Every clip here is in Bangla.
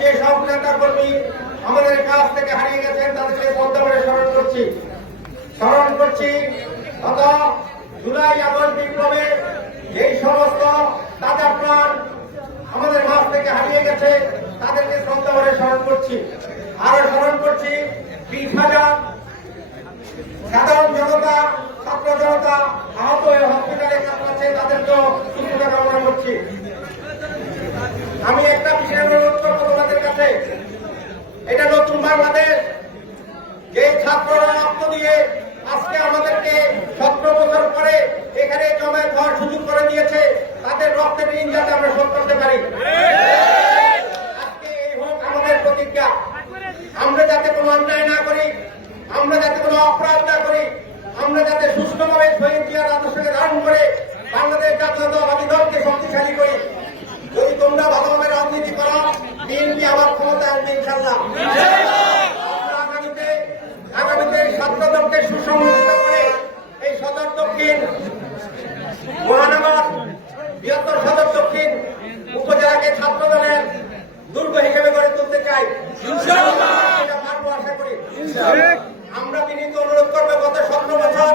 যেসব নেতা কর্মী আমাদের কাছ থেকে হারিয়ে গেছেন তাদেরকে বদ্ধভাবে স্মরণ করছি গত জুলাই আগস্ট বিপ্লবে যেই সমস্ত তাজা প্রাণ আমাদের মাঝ থেকে হারিয়ে গেছে তাদেরকে শ্রদ্ধাভরে স্মরণ করছি। আরো স্মরণ করছি 20,000 সাধারণ জনতা, ছাত্র জনতা আহত হয়ে হসপিটালে কাটাচ্ছে, তাদেরকেও সুস্থতা কামনা করছি। আমি একটা বিষয় অনুরোধ করবো তোমাদের কাছে, এটা নতুন বাংলাদেশ, যে ছাত্ররা রক্ত দিয়ে আজকে আমাদেরকে 17 বছর পরে এখানে জমায়েত হওয়ার সুযোগ করে দিয়েছে, তাদের রক্তের ঋণ যাতে আমরা শোধ করতে পারি। আজকে এই হোক আমাদের প্রতিজ্ঞা, আমরা যাতে কোনো অন্যায় না করি, আমরা যাতে কোনো অপরাধ না করি, আমরা যাতে সুষ্ঠুভাবে শহীদ জিয়ার আদর্শকে ধারণ করে বাংলাদেশ জাতীয়তাবাদী দলকে শক্তিশালী করি। যদি তোমরা ভালোভাবে রাজনীতি করো, বিএনপি আবার ক্ষমতায় আসবে ইনশাআল্লাহ। আগামীতে ছাত্রদলকে সুসংগঠিত করে এই সদর দক্ষিণ মহানগর, বৃহত্তর সদর দক্ষিণ উপজেলাকে ছাত্রদলের দুর্গ হিসেবে গড়ে তুলতে চাই। আশা করি আমরা বিনীত অনুরোধ করবো, গত 17 বছর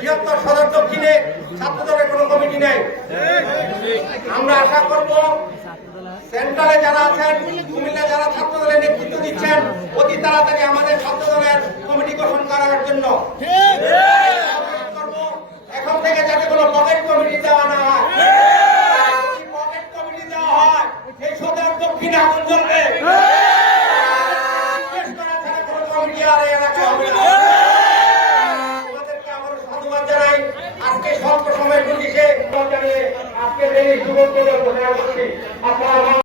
বৃহত্তর সদর দক্ষিণে ছাত্রদলের কোনো কমিটি নেই। আমরা আশা করব সেন্ট্রালে যারা আছেন, কুমিল্লা যারা ছাত্রদলের নেতৃত্ব দিচ্ছেন, অতি তাড়াতাড়ি আমাদের ছাত্রদলের কমিটি গঠন করার জন্য এখন থেকে যাতে কোনো পকেট কমিটি দেওয়া না হয়। পকেট কমিটি দেওয়া হয় এই সদর দক্ষিণে আগুন জ্বলবে। আমাদেরকে আমার সাধুবাদ জানাই। আজকে স্বল্প সময়ের মধ্যে আজকে এই যুবকদের ঘোষণা করছি। আপনারা